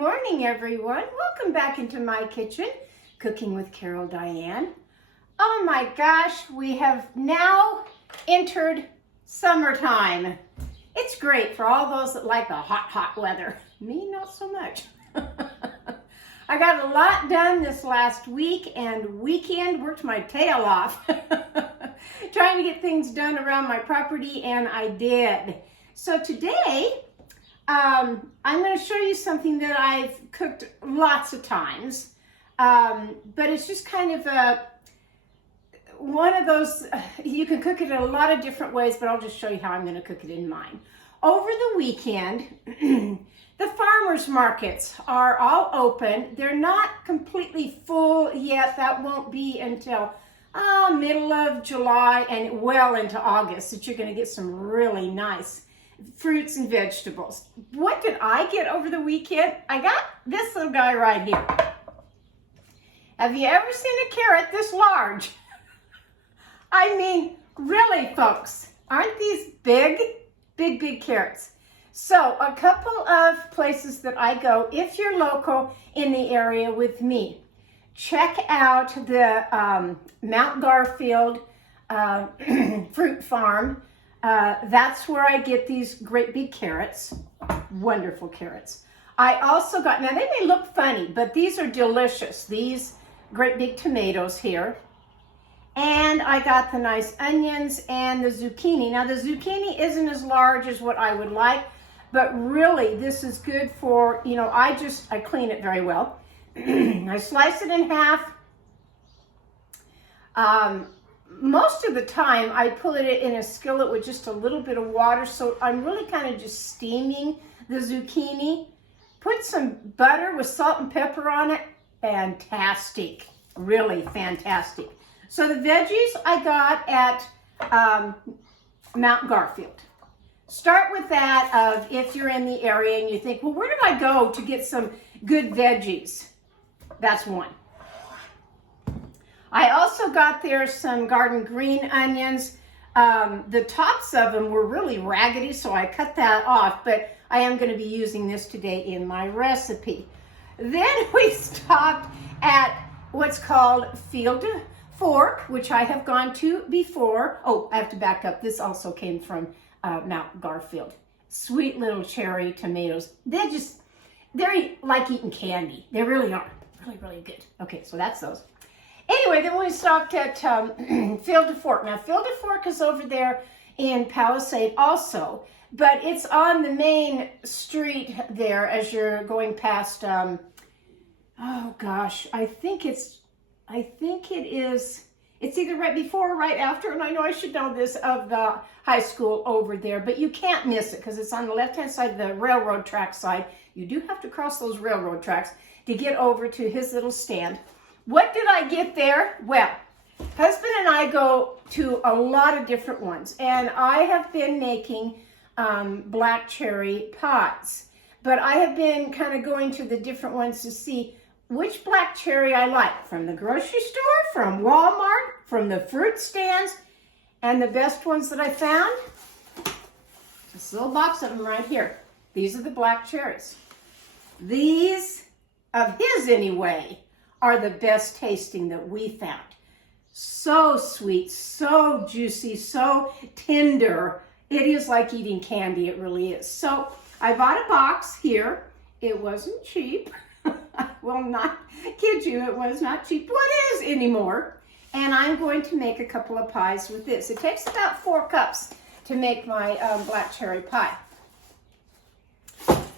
morning, everyone. Welcome back into my kitchen, Cooking with Carol Diane. Oh my gosh, we have now entered summertime. It's great for all those that like the hot weather. Me, not so much. I got a lot done this last week and weekend, worked my tail off trying to get things done around my property, and I did. So today, I'm going to show you something that I've cooked lots of times, but it's just kind of one of those, you can cook it in a lot of different ways, but I'll just show you how I'm going to cook it in mine. Over the weekend, the farmers markets are all open. They're not completely full yet. That won't be until middle of July and well into August that you're going to get some really nice fruits and vegetables. What did I get over the weekend? I got this little guy right here. Have you ever seen a carrot this large? I mean, really, folks, aren't these big carrots? So a couple of places that I go, if you're local in the area with me, check out the Mount Garfield fruit farm. That's where I get these great big carrots, wonderful carrots. I also got, now they may look funny, but these are delicious. These great big tomatoes here. And I got the nice onions and the zucchini. Now the zucchini isn't as large as what I would like, but really this is good for, you know, I clean it very well. I slice it in half. Most of the time I put it in a skillet with just a little bit of water, so I'm really kind of just steaming the zucchini. Put some butter with salt and pepper on it. Fantastic, really fantastic. So the veggies I got at Mount Garfield. Start with that of if you're in the area and you think, well, where do I go to get some good veggies? That's one. I also got there some garden green onions. The tops of them were really raggedy, so I cut that off, but I am going to be using this today in my recipe. Then we stopped at what's called Field to Fork, which I have gone to before. Oh, I have to back up. This also came from Mount Garfield. Sweet little cherry tomatoes. They're like eating candy. They really are. Really good. Okay, so that's those. Anyway, then we stopped at Field to Fork. Now, Field to Fork is over there in Palisade also, but it's on the main street there as you're going past, oh gosh, I think it is, it's either right before or right after, and I know I should know this, of the high school over there, but you can't miss it because it's on the left-hand side of the railroad track side. You do have to cross those railroad tracks to get over to his little stand. What did I get there? Well, husband and I go to a lot of different ones, and I have been making black cherry pies, but I have been kind of going to the different ones to see which black cherry I like, from the grocery store, from Walmart, from the fruit stands, and the best ones that I found, this little box of them right here. These are the black cherries. These, of his anyway, are the best tasting that we found. So sweet, so juicy, so tender. It is like eating candy, it really is. So I bought a box here. It wasn't cheap. I will not kid you, it was not cheap. What is anymore? And I'm going to make a couple of pies with this. It takes about 4 cups to make my black cherry pie.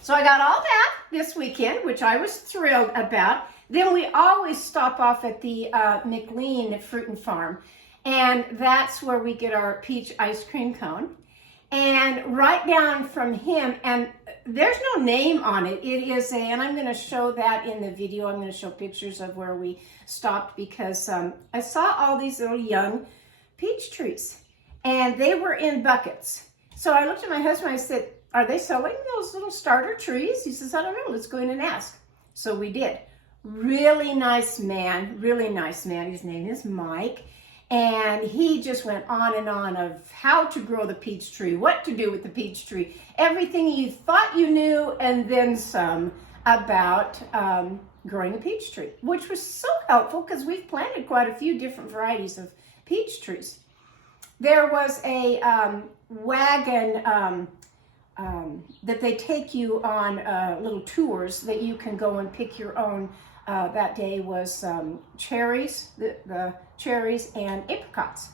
So I got all that this weekend, which I was thrilled about. Then we always stop off at the McLean Fruit and Farm, and that's where we get our peach ice cream cone. And right down from him, and there's no name on it. It is and I'm going to show that in the video. I'm going to show pictures of where we stopped because I saw all these little young peach trees, and they were in buckets. So I looked at my husband, I said, are they selling those little starter trees? He says, I don't know, let's go in and ask. So we did. Really nice man, really nice man. His name is Mike. And he just went on and on of how to grow the peach tree, what to do with the peach tree, everything you thought you knew, and then some about growing a peach tree, which was so helpful because we've planted quite a few different varieties of peach trees. There was a wagon that they take you on little tours that you can go and pick your own. That day was cherries, the cherries and apricots.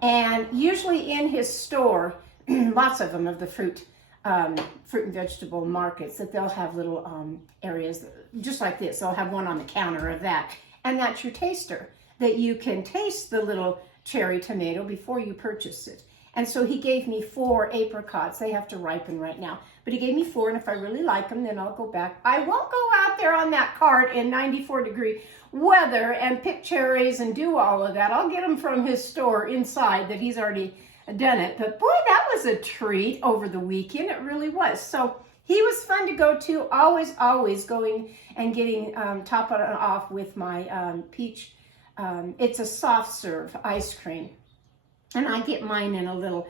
And usually in his store, lots of them of the fruit and vegetable markets, that they'll have little areas just like this. They'll have one on the counter of that. And that's your taster, that you can taste the little cherry tomato before you purchase it. And so he gave me 4 apricots. They have to ripen right now. But he gave me 4, and if I really like them, then I'll go back. I won't go out there on that cart in 94-degree weather and pick cherries and do all of that. I'll get them from his store inside that he's already done it. But boy, that was a treat over the weekend. It really was. So he was fun to go to. Always going and getting top it off with my peach. It's a soft serve ice cream. And I get mine in a little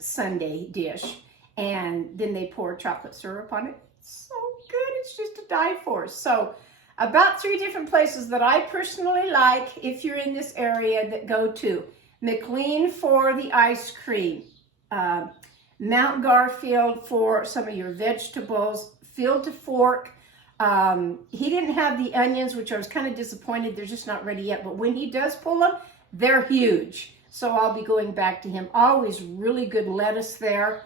sundae dish. And then they pour chocolate syrup on it. It's so good. It's just to die for. So about 3 different places that I personally like, if you're in this area, that go to McLean for the ice cream, Mount Garfield for some of your vegetables, Field to Fork. He didn't have the onions, which I was kind of disappointed. They're just not ready yet. But when he does pull them, they're huge. So I'll be going back to him. Always really good lettuce there.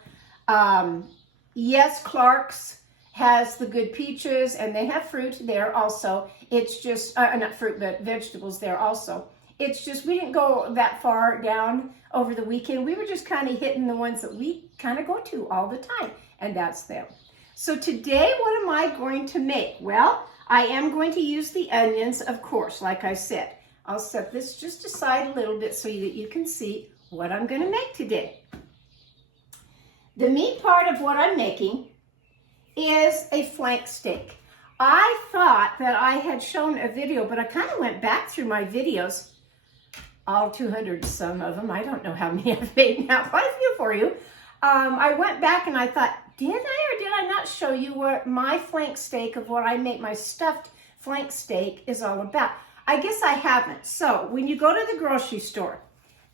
Yes, Clark's has the good peaches, and they have fruit there also. It's just, not fruit, but vegetables there also. It's just, we didn't go that far down over the weekend. We were just kind of hitting the ones that we kind of go to all the time, and that's them. So today, what am I going to make? Well, I am going to use the onions, of course, like I said. I'll set this just aside a little bit so that you can see what I'm going to make today. The meat part of what I'm making is a flank steak. I thought that I had shown a video, but I kind of went back through my videos, all 200 some of them. I don't know how many I've made now, quite a few for you. I went back and I thought, did I or did I not show you what my flank steak of what I make my stuffed flank steak is all about? I guess I haven't. So when you go to the grocery store,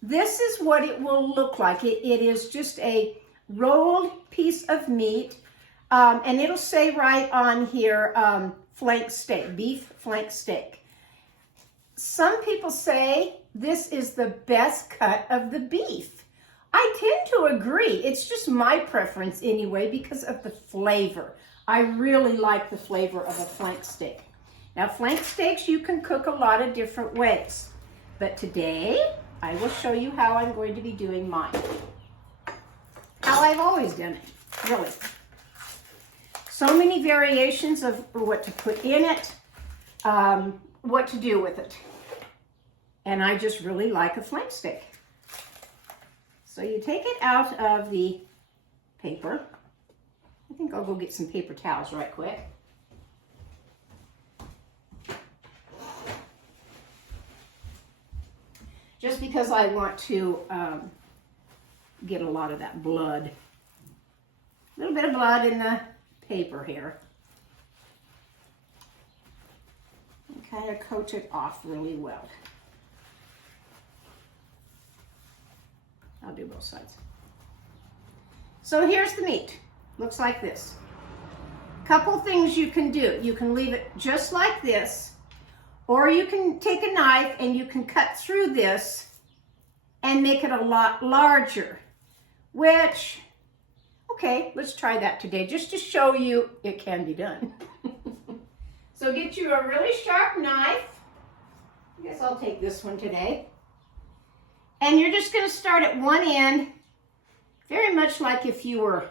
this is what it will look like. It is just a rolled piece of meat, and it'll say right on here, flank steak, beef flank steak. Some people say this is the best cut of the beef. I tend to agree. It's just my preference anyway because of the flavor. I really like the flavor of a flank steak. Now, flank steaks you can cook a lot of different ways, but today I will show you how I'm going to be doing mine. How I've always done it, really. So many variations of what to put in it, what to do with it. And I just really like a flank steak. So you take it out of the paper. I think I'll go get some paper towels right quick. Just because I want to get a lot of that blood. A little bit of blood in the paper here. And kind of coat it off really well. I'll do both sides. So here's the meat. Looks like this. Couple things you can do. You can leave it just like this, or you can take a knife and you can cut through this and make it a lot larger, which, okay, let's try that today just to show you it can be done. So get you a really sharp knife. I guess I'll take this one today. And you're just going to start at one end, very much like if you were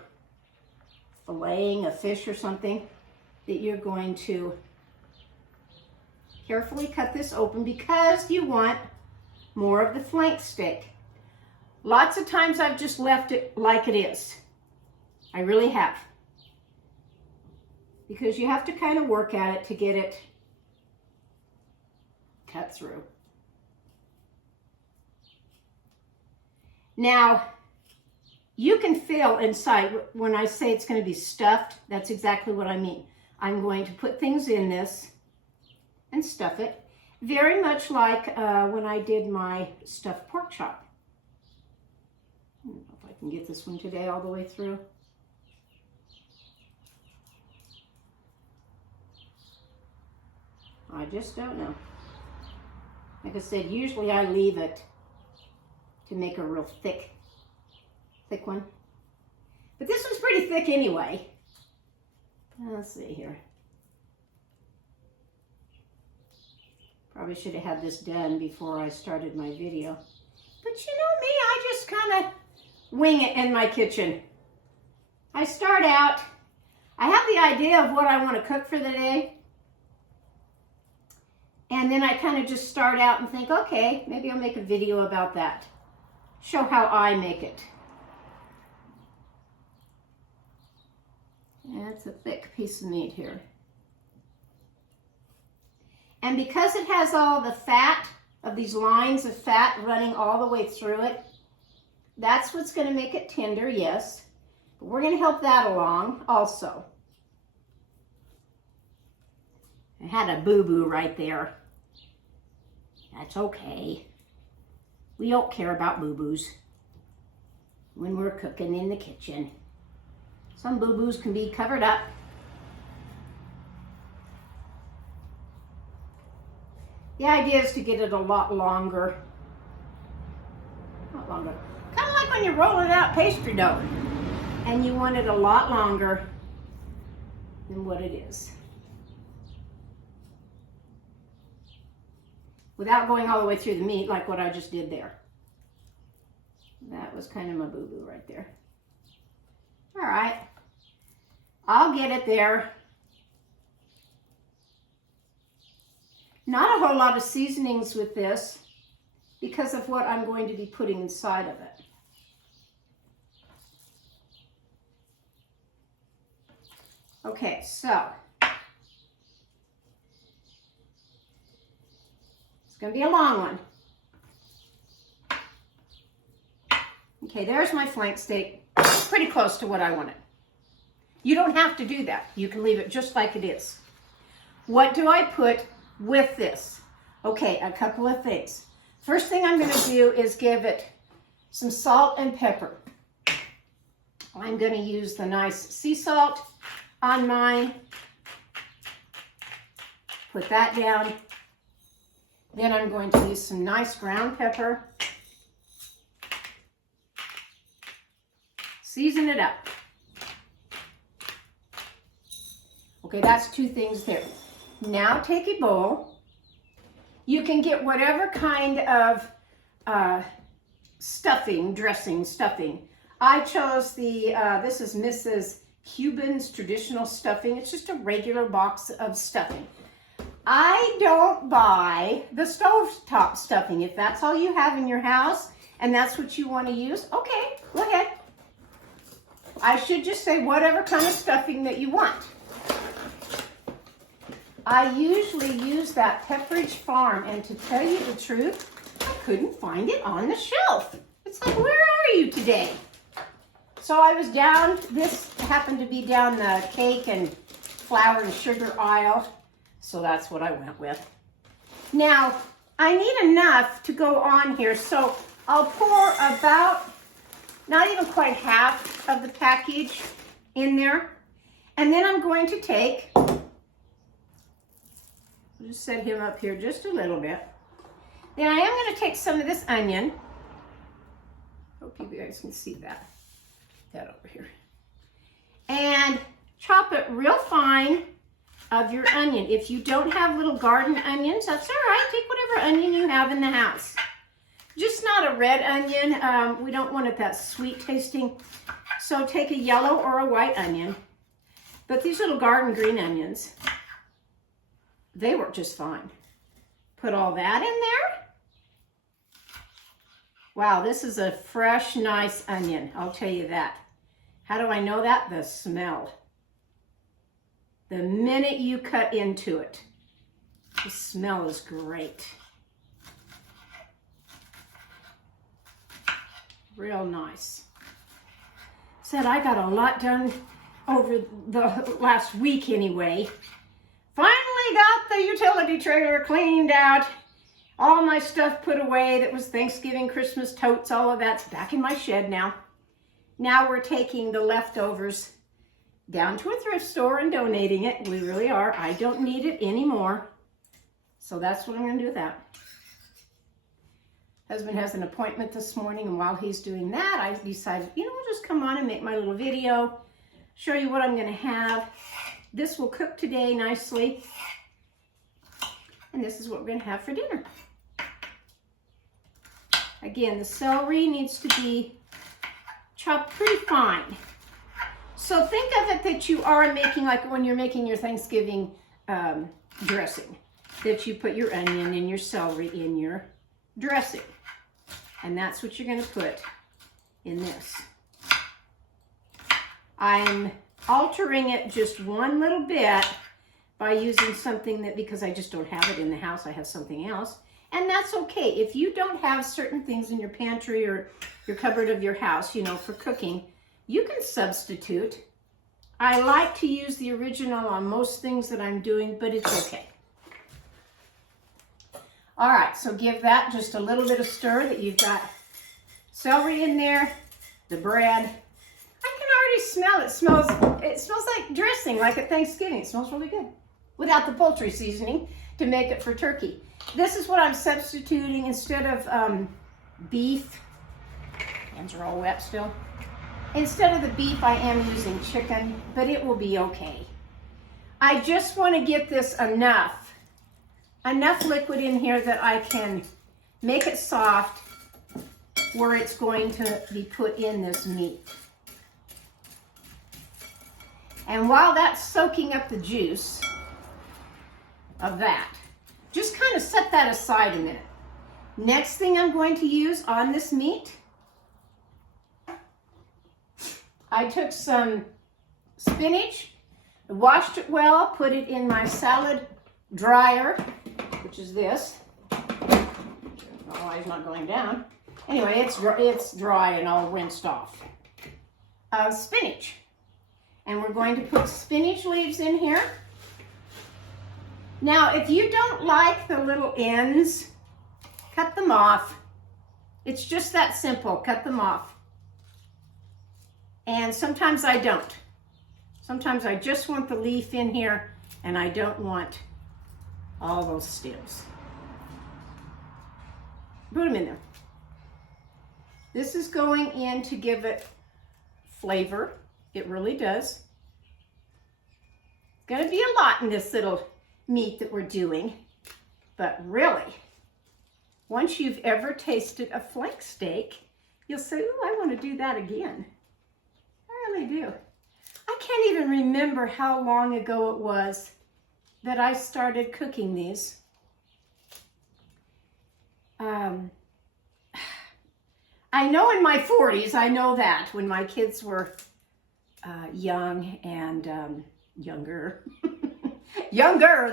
filleting a fish or something, that you're going to carefully cut this open because you want more of the flank steak. Lots of times I've just left it like it is. I really have. Because you have to kind of work at it to get it cut through. Now, you can feel inside, when I say it's going to be stuffed, that's exactly what I mean. I'm going to put things in this and stuff it, very much like when I did my stuffed pork chop. I don't know if I can get this one today all the way through. I just don't know. Like I said, usually I leave it to make a real thick one. But this one's pretty thick anyway. Let's see here. Probably should have had this done before I started my video. But you know me, I just kind of wing it in my kitchen. I start out, I have the idea of what I want to cook for the day. And then I kind of just start out and think, okay, maybe I'll make a video about that. Show how I make it. That's a thick piece of meat here. And because it has all the fat, of these lines of fat running all the way through it, that's what's going to make it tender, yes. But we're going to help that along also. I had a boo-boo right there. That's okay. We don't care about boo-boos when we're cooking in the kitchen. Some boo-boos can be covered up. The idea is to get it a lot longer. Not longer. Kind of like when you're rolling out pastry dough. And you want it a lot longer than what it is. Without going all the way through the meat like what I just did there. That was kind of my boo-boo right there. All right. I'll get it there. Not a whole lot of seasonings with this because of what I'm going to be putting inside of it. Okay, so it's going to be a long one. Okay, there's my flank steak. Pretty close to what I wanted. You don't have to do that. You can leave it just like it is. What do I put with this? Okay, a couple of things. First thing I'm going to do is give it some salt and pepper. I'm going to use the nice sea salt on mine. Put that down. Then I'm going to use some nice ground pepper. Season it up. Okay, that's two things there. Now take a bowl. You can get whatever kind of dressing stuffing. I chose the, this is Mrs. Cuban's traditional stuffing. It's just a regular box of stuffing. I don't buy the stovetop stuffing. If that's all you have in your house and that's what you want to use, okay, go ahead. I should just say whatever kind of stuffing that you want. I usually use that Pepperidge Farm, and to tell you the truth, I couldn't find it on the shelf. It's like, where are you today? So I was down, this happened to be down the cake and flour and sugar aisle, so that's what I went with. Now, I need enough to go on here, so I'll pour about, not even quite half of the package in there, and then I'm going to take, I'll just set him up here just a little bit. Then I am going to take some of this onion. Hope you guys can see that. That over here. And chop it real fine of your onion. If you don't have little garden onions, that's all right. Take whatever onion you have in the house. Just not a red onion. We don't want it that sweet tasting. So take a yellow or a white onion. But these little garden green onions, they work just fine. Put all that in there. Wow, this is a fresh, nice onion. I'll tell you that. How do I know that? The smell. The minute you cut into it, the smell is great. Real nice. Said I got a lot done over the last week anyway. Finally got the utility trailer cleaned out. All my stuff put away that was Thanksgiving, Christmas totes, all of that's back in my shed now. Now we're taking the leftovers down to a thrift store and donating it. We really are. I don't need it anymore. So that's what I'm going to do with that. Husband has an appointment this morning, and while he's doing that, I decided, I'll just come on and make my little video, show you what I'm going to have. This will cook today nicely. And this is what we're going to have for dinner. Again, the celery needs to be chopped pretty fine. So think of it that you are making, like when you're making your Thanksgiving dressing, that you put your onion and your celery in your dressing. And that's what you're going to put in this. I'm altering it just one little bit by using something that, because I just don't have it in the house, I have something else. And that's okay. If you don't have certain things in your pantry or your cupboard of your house, for cooking, you can substitute. I like to use the original on most things that I'm doing, but it's okay. All right, so give that just a little bit of stir that you've got celery in there, the bread. I can already smell it. It smells like dressing, like at Thanksgiving. It smells really good without the poultry seasoning to make it for turkey. This is what I'm substituting instead of beef. Hands are all wet still. Instead of the beef, I am using chicken, but it will be okay. I just want to get this enough liquid in here that I can make it soft where it's going to be put in this meat. And while that's soaking up the juice of that, just kind of set that aside a minute. Next thing I'm going to use on this meat, I took some spinach, washed it well, put it in my salad dryer, which is this. Oh, it's not going down. Anyway, it's dry and all rinsed off. Spinach. And we're going to put spinach leaves in here. Now, if you don't like the little ends, cut them off. It's just that simple. Cut them off. And sometimes I don't. Sometimes I just want the leaf in here and I don't want all those stems. Put them in there. This is going in to give it flavor. It really does. It's going to be a lot in this little meat that we're doing, but really, once you've ever tasted a flank steak, you'll say, "Ooh, I want to do that again." I really do. I can't even remember how long ago it was that I started cooking these. I know in my 40s, I know that, when my kids were young and younger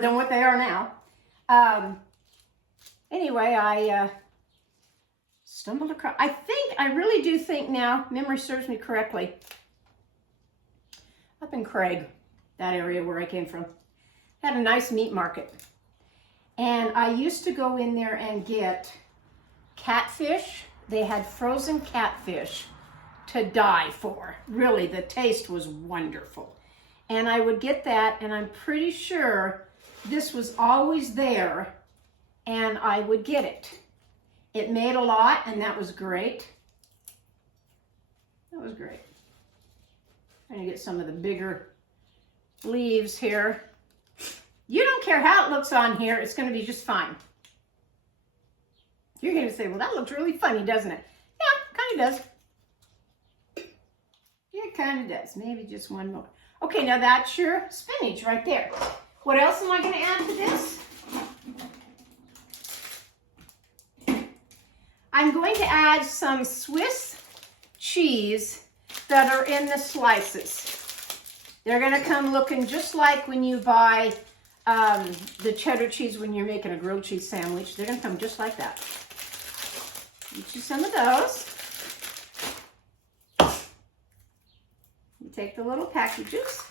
than what they are now. Anyway, I stumbled across, I really do think now, memory serves me correctly, up in Craig, that area where I came from, had a nice meat market. And I used to go in there and get catfish. They had frozen catfish to die for. Really, the taste was wonderful. And I would get that, and I'm pretty sure this was always there, and I would get it. It made a lot, and that was great. That was great. Trying to get some of the bigger leaves here. You don't care how it looks on here, it's going to be just fine. You're going to say, well, that looks really funny, doesn't it? Yeah, kind of does. It kind of does. Maybe just one more. Okay, now that's your spinach right there. What else am I going to add to this? I'm going to add some Swiss cheese that are in the slices. They're going to come looking just like when you buy the cheddar cheese when you're making a grilled cheese sandwich. They're going to come just like that. Get you some of those. take the little packages.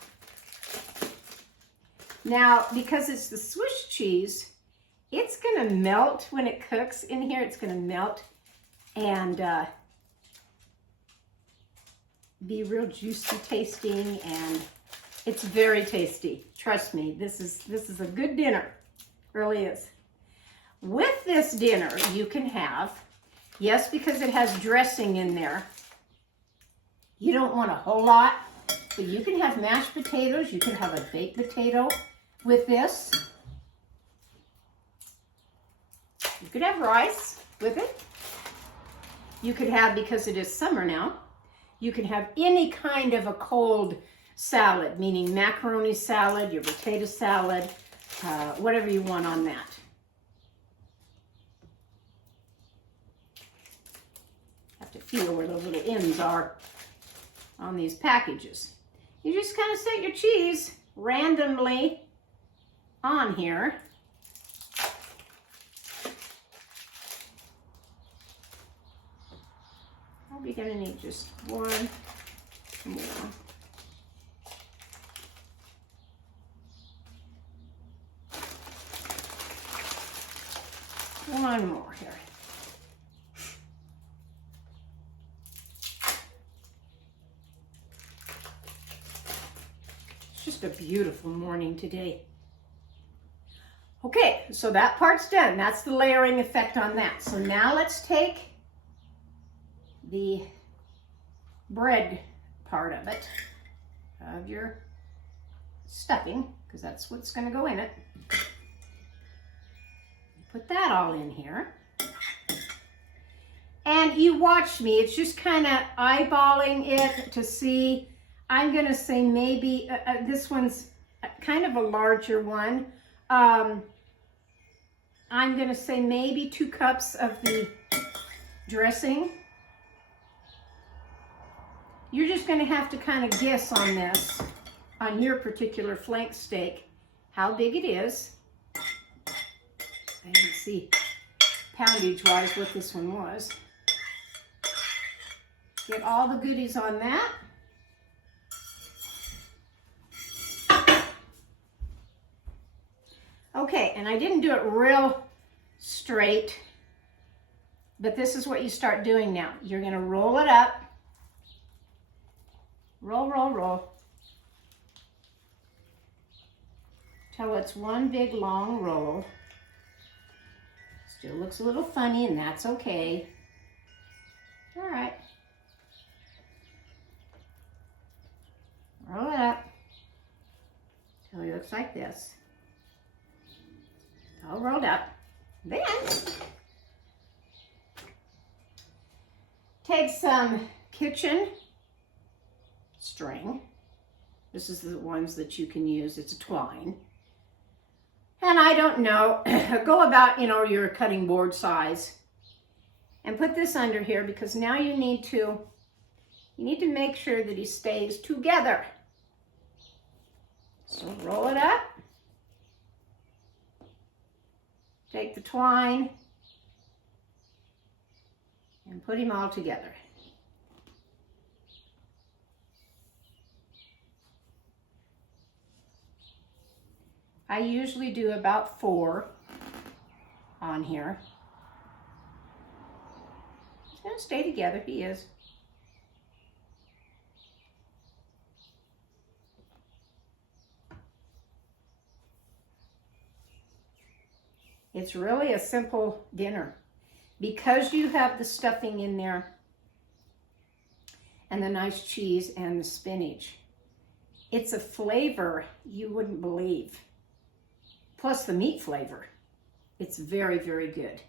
Now, because it's the Swiss cheese, it's gonna melt when it cooks in here. It's gonna melt and be real juicy tasting, and it's very tasty. Trust me, this is a good dinner. It really is. With this dinner, you can have, yes, because it has dressing in there, you don't want a whole lot, but you can have mashed potatoes, you can have a baked potato with this. You could have rice with it. You could have, because it is summer now, you can have any kind of a cold salad, meaning macaroni salad, your potato salad, whatever you want on that. Have to feel where the little ends are on these packages. You just kind of set your cheese randomly on here. You're gonna need just one more. One more here. It's just a beautiful morning today. Okay, so that part's done. That's the layering effect on that. So now let's take the bread part of it, of your stuffing, because that's what's going to go in it. Put that all in here. And you watch me. It's just kind of eyeballing it to see. I'm going to say maybe, this one's kind of a larger one. I'm going to say maybe 2 cups of the dressing. You're just going to have to kind of guess on this, on your particular flank steak, how big it is. I didn't see poundage-wise what this one was. Get all the goodies on that. Okay, and I didn't do it real straight, but this is what you start doing now. You're going to roll it up. Roll, roll, roll. Till it's one big long roll. Still looks a little funny, and that's okay. All right. Roll it up till it looks like this. All rolled up. Then take some kitchen string. This is the ones that you can use. It's a twine. And I don't know, go about, your cutting board size. And put this under here, because now you need to make sure that he stays together. So roll it up. Take the twine and put him all together. I usually do about 4 on here. He's going to stay together. He is. It's really a simple dinner. Because you have the stuffing in there and the nice cheese and the spinach, it's a flavor you wouldn't believe. Plus the meat flavor. It's very, very good.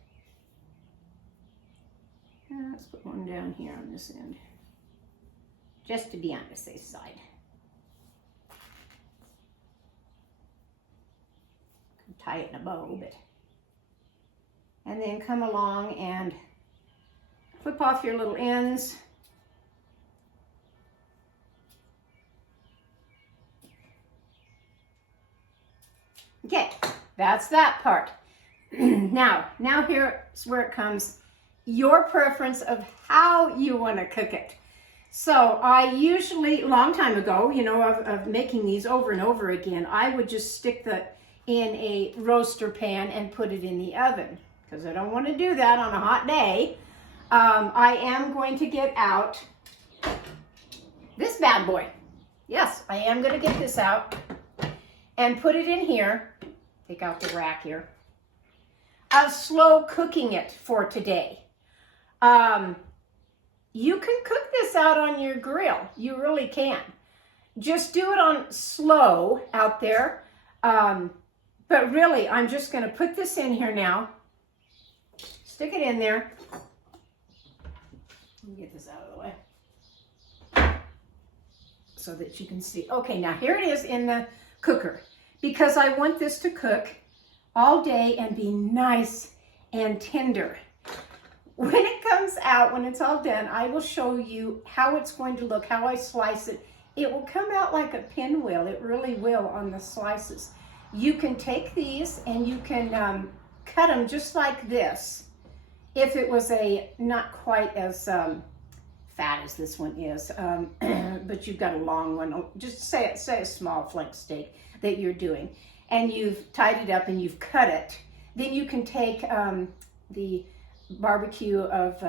Let's put one down here on this end, just to be on the safe side. Could tie it in a bow, but... And then come along and flip off your little ends. Okay, that's that part. Now here's where it comes, your preference of how you want to cook it. So I usually, long time ago, you know, of making these over and over again, I would just stick in a roaster pan and put it in the oven because I don't want to do that on a hot day. I am going to get out this bad boy. Yes, I am going to get this out and put it in here. Take out the rack here. Of slow cooking it for today. You can cook this out on your grill. You really can. Just do it on slow out there. But really, I'm just going to put this in here now. Stick it in there. Let me get this out of the way so that you can see. Okay, now here it is in the cooker because I want this to cook all day and be nice and tender. When it comes out, when it's all done, I will show you how it's going to look, how I slice it. It will come out like a pinwheel. It really will on the slices. You can take these and you can cut them just like this. If it was a not quite as fat as this one is, but you've got a long one, just say a small flank steak that you're doing, and you've tied it up and you've cut it, then you can take the barbecue of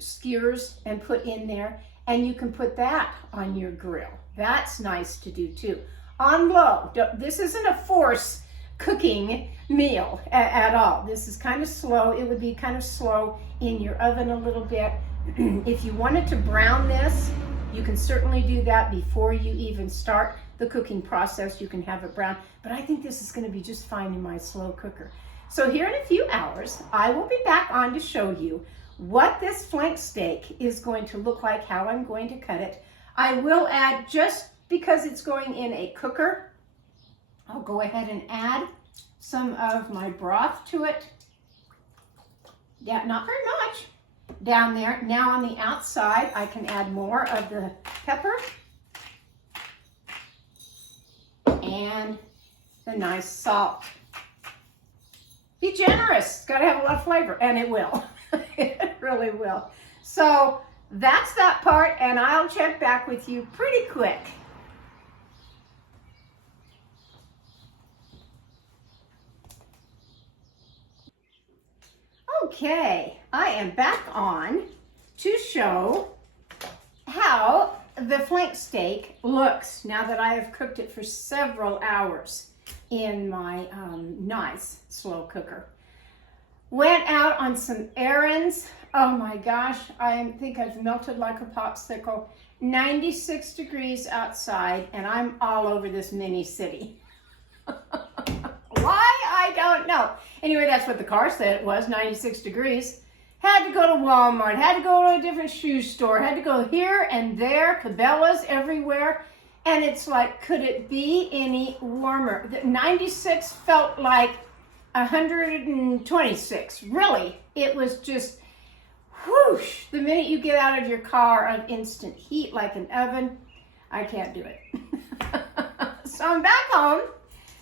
skewers and put in there, and you can put that on your grill. That's nice to do too. On low. This isn't a force cooking meal at all. This is kind of slow. It would be kind of slow in your oven a little bit. If you wanted to brown this, you can certainly do that before you even start the cooking process. You can have it brown, but I think this is going to be just fine in my slow cooker. So here in a few hours, I will be back on to show you what this flank steak is going to look like, how I'm going to cut it. I will add, just because it's going in a cooker, I'll go ahead and add some of my broth to it. Yeah, not very much down there. Now on the outside, I can add more of the pepper and the nice salt. Be generous. It's got to have a lot of flavor, and it will. It really will. So that's that part, and I'll check back with you pretty quick. Okay, I am back on to show how the flank steak looks now that I have cooked it for several hours in my nice slow cooker. Went out on some errands. Oh my gosh, I think I've melted like a popsicle. 96 degrees outside, and I'm all over this mini city. Why? I don't know. Anyway, that's what the car said it was, 96 degrees. Had to go to Walmart, had to go to a different shoe store, had to go here and there, Cabela's everywhere. And it's like, could it be any warmer? The 96 felt like 126. Really, it was just whoosh. The minute you get out of your car, an instant heat like an oven. I can't do it. So I'm back home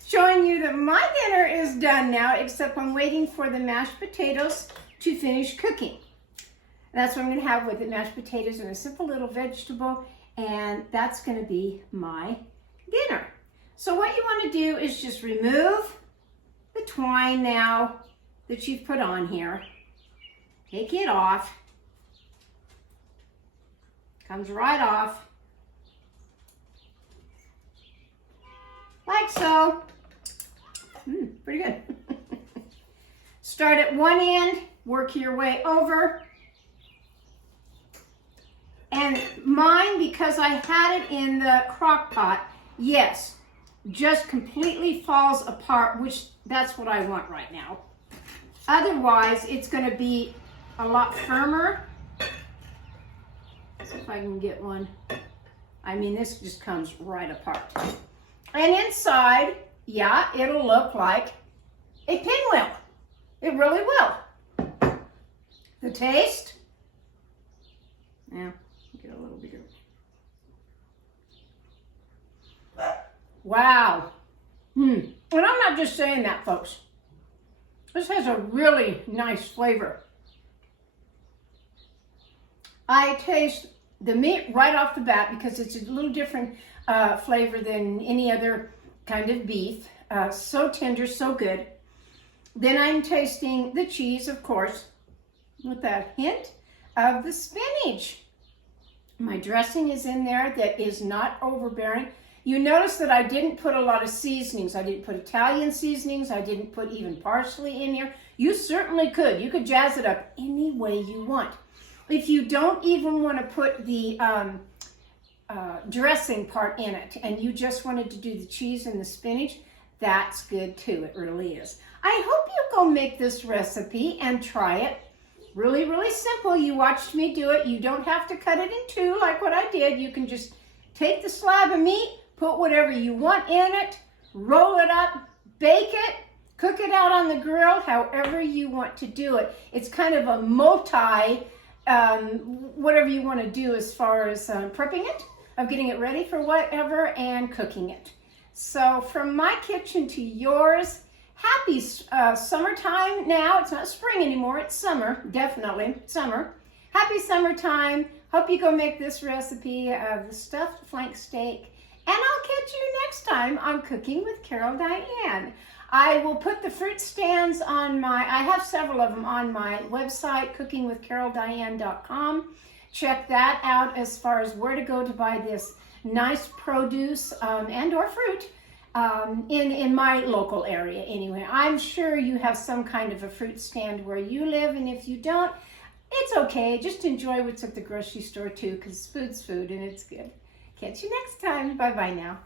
showing you that my dinner is done now, except I'm waiting for the mashed potatoes to finish cooking. That's what I'm going to have with it, mashed potatoes and a simple little vegetable. And that's going to be my dinner. So what you want to do is just remove the twine now that you've put on here. Take it off. Comes right off. Like so. Pretty good. Start at one end, work your way over. And mine, because I had it in the crock pot, yes, just completely falls apart, which that's what I want right now. Otherwise, it's going to be a lot firmer. Let's see if I can get one. I mean, this just comes right apart. And inside, yeah, it'll look like a pinwheel. It really will. The taste, yeah. Get a little bigger. Wow. And I'm not just saying that, folks. This has a really nice flavor. I taste the meat right off the bat because it's a little different flavor than any other kind of beef. So tender, so good. Then I'm tasting the cheese, of course, with a hint of the spinach. My dressing is in there that is not overbearing. You notice that I didn't put a lot of seasonings. I didn't put Italian seasonings. I didn't put even parsley in here. You certainly could. You could jazz it up any way you want. If you don't even want to put the dressing part in it and you just wanted to do the cheese and the spinach, that's good too. It really is. I hope you go make this recipe and try it. Really, really simple. You watched me do it. You don't have to cut it in two like what I did. You can just take the slab of meat, put whatever you want in it, roll it up, bake it, cook it out on the grill, however you want to do it. It's kind of a multi, whatever you want to do as far as prepping it, of getting it ready for whatever, and cooking it. So from my kitchen to yours, happy summertime now. It's not spring anymore, it's summer, definitely summer. Happy summertime. Hope you go make this recipe of the stuffed flank steak. And I'll catch you next time on Cooking with Carol Diane. I will put the fruit stands on I have several of them on my website, cookingwithcaroldiane.com. Check that out as far as where to go to buy this nice produce and or fruit in my local area anyway. I'm sure you have some kind of a fruit stand where you live, and if you don't, it's okay. Just enjoy what's at the grocery store too, because food's food and it's good. Catch you next time. Bye-bye now.